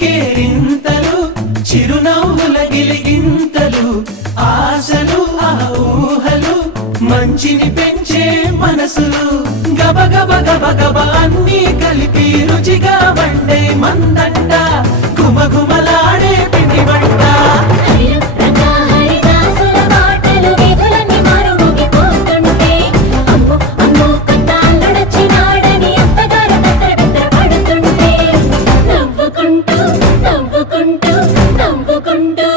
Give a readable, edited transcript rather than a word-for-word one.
కేరింతలు చిరునవ్వుల గిలిగింతలు ఆశలు ఆ ఊహలు మంచిని పెంచే మనసులు గబ గబ గబ గబ అన్నీ కలిపి రుచిగా వండే మందంట గుమగుమలాడే పిండి వంట నవ్వుకుంటూ